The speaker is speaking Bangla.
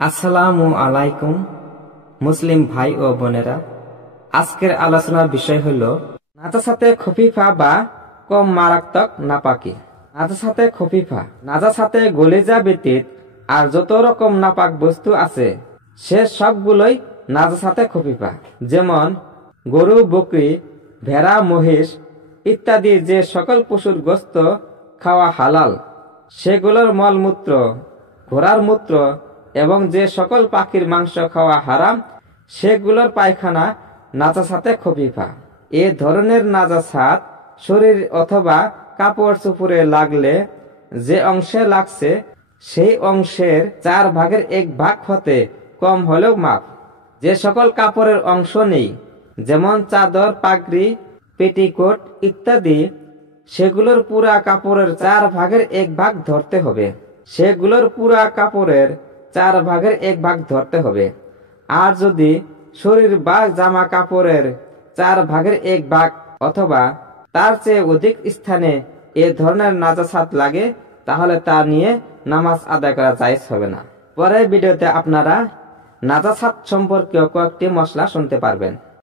আসসালামু আলাইকুম মুসলিম ভাই ও বোনেরা, আজকের আলোচনার বিষয় হল নাজাসাতে খফিফা বা কম মারাত্মক নাপাকি। নাজাসাতে খফিফা, নাজাসাতে গলিজা ব্যতীত আর যত রকম নাপাক বস্তু আছে সে সবগুলোই নাজাসাতে খফিফা। যেমন গরু, বকরি, ভেড়া, মহিষ ইত্যাদি যে সকল পশুর গোশত খাওয়া হালাল সেগুলোর মলমূত্র, ঘোড়ার মূত্র এবং যে সকল পাখির মাংস খাওয়া হারাম সেগুলোর পায়খানা নাজাসাতে খফিফা। এ ধরনের নাজাসাত শরীর অথবা কাপড় চোপড়ে লাগলে যে অংশে লাগছে সেই অংশের 1/4 হতে কম হলেও মাপ। যে সকল কাপড়ের অংশ নেই, যেমন চাদর, পাগড়ি, পেটিকোট ইত্যাদি, সেগুলোর পুরা কাপড়ের 1/4 ধরতে হবে। সেগুলোর পুরা কাপড়ের 1/4 ধরতে হবে। আর যদি শরীর বা জামা কাপড়ের 1/4 অথবা তার চেয়ে অধিক স্থানে এ ধরনের নাজাসাত লাগে তাহলে তা নিয়ে নামাজ আদায় করা জায়েজ হবে না। পরের ভিডিওতে আপনারা নাজাসাত সম্পর্কে কয়েকটি মশলা শুনতে পারবেন।